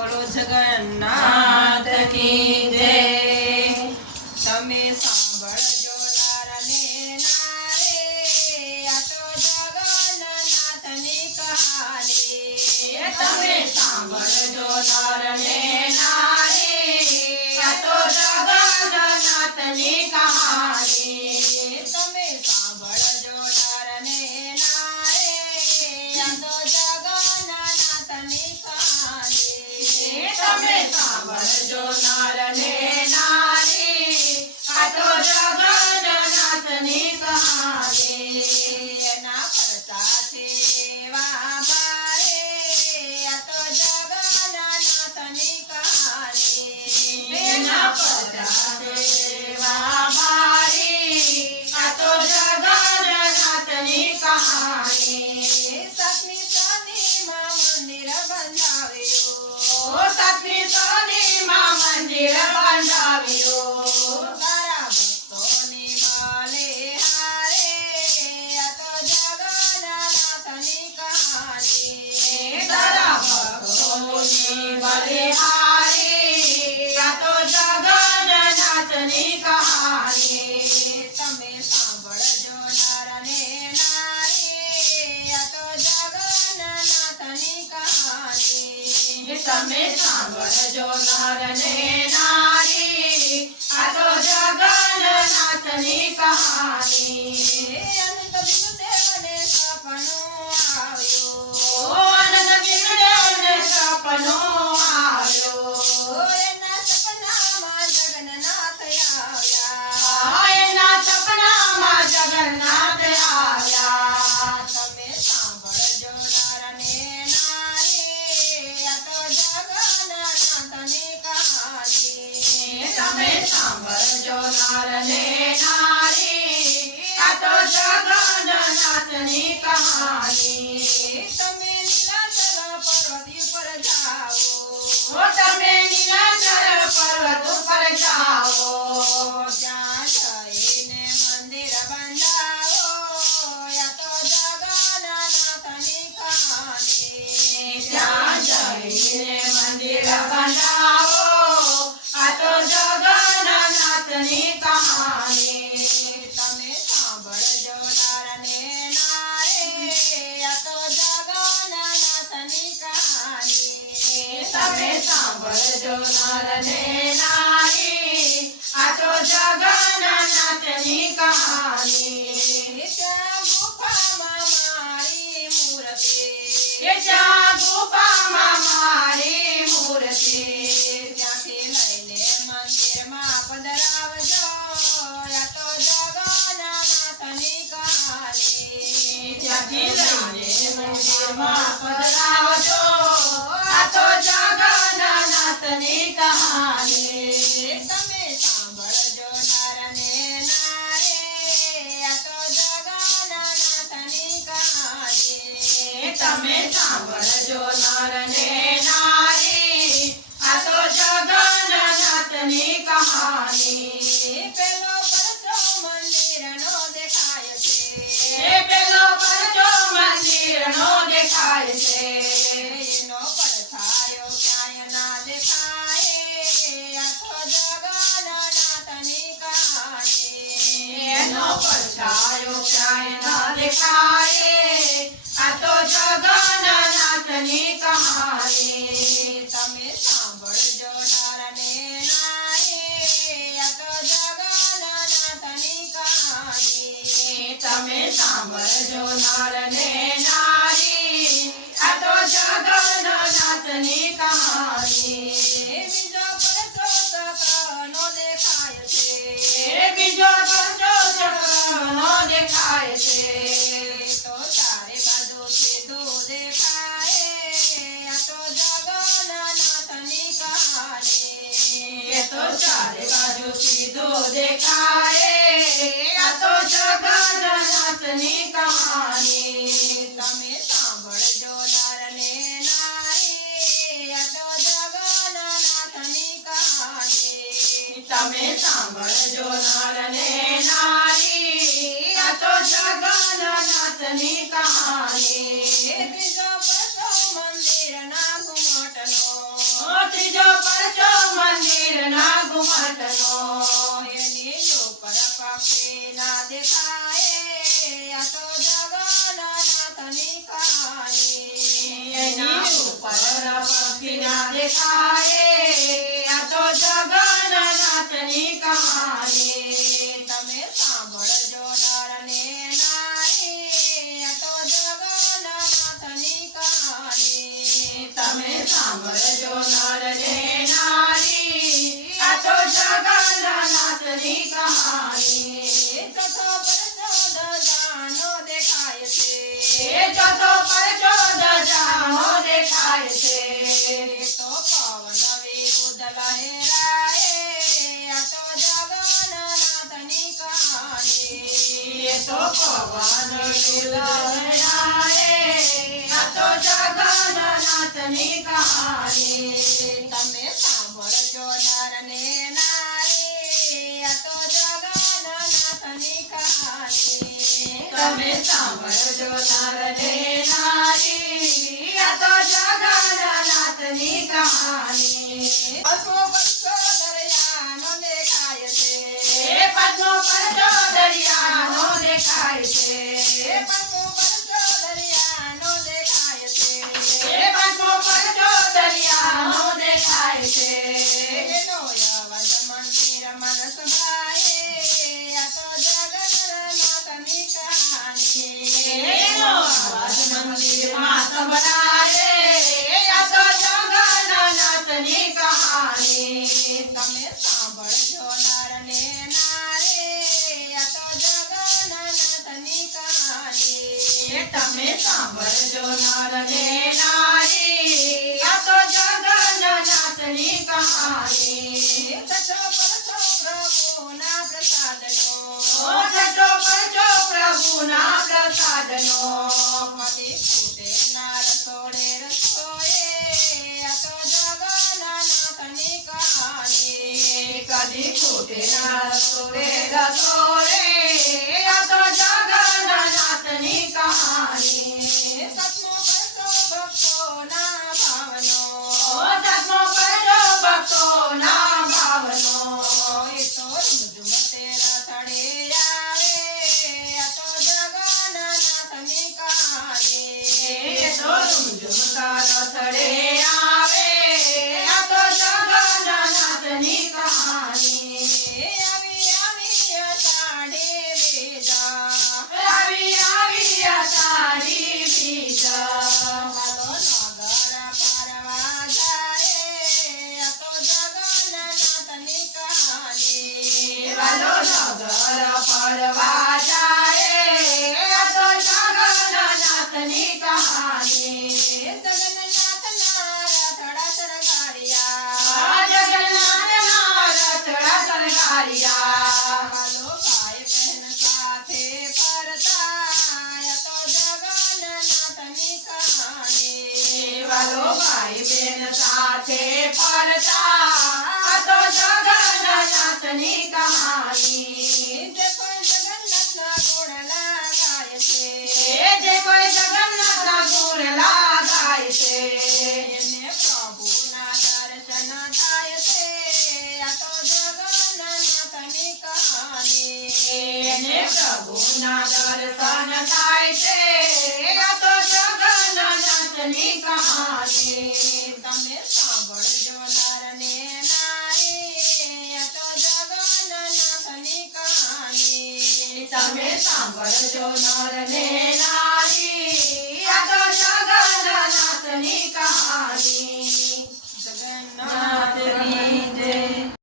બોલો જગન્નાથ કી જય। તમે સાંભળજો નર ને નારે, આ તો જગન્નાથની કહાની। તમે સાંભળજો નર ને નારી, આ તો જગન્નાથની કહાની। તમે સાંભળજો નર ને નારે, આ તો જગન્નાથની કહાની। તમે સાંભળજો નર ને નારી, આ તો જગન્નાથની કહાની। એના પરતાથી એવા ભારે, આ તો જગન્નાથની કહાની। એના પરતાથી એવા ભારી, આ તો જગન્નાથની કહાની। સાતમી સદીમાં મંદિર બંધાવ્યું, સાતમી સદીમાં મંદિર બંધાવ્યું। તારા ભક્તોની બલિહારે, આ તો જગન્નાથની કહાની। તારા ભક્તોની બલિહારી, આ તો જગન્નાથની કહાની। તમે સાંભળજો નર ને નારી, આ તો જગન્નાથની કહાની। તમે સાંભળજો નર ને નારી, આ તો જગન્નાથની કહાની। અનંત વિનુદેવને સપનું આવ્યું, આનંદ વિનુદેવને સપનું આવ્યું। એના સપનામાં જગન્નાથ આવ્યા। એના સપનામાં જગન્નાથ આવ્યા। તમે સાંભળજો નર ને નારી, આ તો જગન્નાથની કહાની। તમે સાંભળજો નર ને નારી, આ તો જગન્નાથની કહાની। તમે નીલાચલ પર્વત ઉપર જાઓ, તમે નીલાચલ પર્વત ઉપર જાઓ। ત્યાં જઈને મંદિર બંધાવો, આ તો જગન્નાથની કહાની। ત્યાં જઈને મંદિર બનાવો, આ તો જગન્નાથની કહાની। તમે સાંભળજો નર ને નારી, આ તો જગન્નાથની કહાની। તમે સાંભળજો નર ને નારી, આ તો જગન્નાથની કહાની। ત્યાં ગુફામાં મારી મૂર્તિ, ત્યાં ગુફામાં મારી મૂર્તિ, ત્યાંથી લઈને મંદિરમાં પધરાવજો, આ તો જગન્નાથની કહાની। ત્યાંથી લઈને મંદિરમાં પધરાવજો, આ તો જગન્નાથની કહાની। તમે સાંભળજો નર ને નારી, આ તો જગન્નાથની કહાની। તમે સાંભળજો નર ને નારી, આ તો જગન્નાથની કહાની। પેલો પરચો મંદિરનો દેખાય છે, પેલો પરચો મંદિરનો દેખાય છે, એનો પડછાયો ક્યાંય ના દેખાય, આ તો જગન્નાથની કહાની। એનો પડછાયો ક્યાંય ના દેખાય, આ તો જગન્નાથની કહાની। તમે સાંભળજો નર ને નારી, આ તો જગન્નાથની કહાની। તમે સાંભળજો નર ને નારી, આ તો જગન્નાથની કહાની। બીજો પરચો ચક્રનો દેખાય છે, બીજો પરચો ચક્રનો દેખાય છે, તો ચારે બાજુ સીધું દેખાય, આ તો જગન્નાથની કહાની। એ તો ચારે બાજુ સીધો દેખાય, આ તો જગન્નાથની કહાની। તમે સાંભળજો નર ને નારી, આ તો જગન્નાથની કહાની। તમે સાંભળજો નર ને નારી, આ તો જગન્નાથની કહાની। ત્રીજો પરચો મંદિરના ઘુમટનો, પક્ષીના દેખાય આ તો જગન્નાથની કહાની એની ઉપર પક્ષીના દેખાય આ તો જગન્નાથની કહાની તમે સાંભળજો નર ને નારી આ તો જગન્નાથની કહાની તમે સાંભળજો નર ને નારી આ તો જગન્નાથની કહાની ચોથો પરચો ધજાનો દેખાય છે એ ચોથો પરચો ધજાનો દેખાય છે તો પવન વિરુદ્ધ લહેરાય આ તો જગન્નાથની કહાની એ તો પવન લહેરાય આ તો જગન્નાથની કહાની તમે સાંભળજો નર ને નારી આ તો જગન્નાથની કહાની તમે સાંભળજો નર ને નારી આ તો જગન્નાથની કહાની અશ્વો પરચો દરિયાનો દેખાય છે એ પદ્મો પરચો દરિયાનો દેખાય છે પદ્મો પરચો દરિયાનો દેખાય છે એ પદ્મો પરચો દરિયાનો દેખાય છે એનો અવાજ મંદિર મન સંભળાય આ તો જગન્નાથની કહાની એનો અવાજ મંદિરમાં સંભળાય આ તો જગન્નાથની કહાની તમે સાંભળજો નર ને નારી આ તો જગન્નાથની કહાની તમે સાંભળજો નર ને નારી આ તો જગન્નાથની કહાની છઠ્ઠો પરચો પ્રભુના પ્રસાદનો ઓ છઠ્ઠો પરચો પ્રભુના પ્રસાદનો કદી ફૂટે ના રસોડે રસોએ આ તો જગન્નાથની કહાની કદી ફૂટે ના રસોડે રસોડે આ તો જગન્નાથની કહાની સતમો પરચો ભક્તોના ભાવનો ઓ સાતમો પરચો ભક્તોના ભાવનો એ તો રૂમઝુમ તેરા થડે આવે આ તો જગન્નાથની કહાની એ તો રૂમઝુમતા રથડે આવે આ તો જગન્નાથની કહાની આવી આવી અષાઢી બીજા આવી આવી અષાઢી બીજ હાલો નગર ફરવા જાય આ તો જગન્નાથની કહાની વાલો નગર પડવા જાય આ તો જગન્નાથની કહાની જગન્નાથના રથડા શણગાર્યા આ જગન્નાથના રથડા શણગાર્યા હાલો ભાઈ બહેન સાથે ફરતા આ તો જગન્નાથની કહાની વાલો ભાઈ બેન સાથે ફરતા આ તો જગન્નાથની કહાની જે કોઈ જગન્નાથના ગુણ લગાય છે એ જે કોઈ જગન્નાથના ગુણ લાગાય છે એને પ્રભુના દર્શન થાય છે આ તો જગન્નાથની કહાની એને પ્રભુના દર્શન થાય છે આ તો જગન્નાથની કહાની તમે સાંભળજો નર ને નારી આ તો જગન્નાથની કહાની તમે સાંભળજો નર ને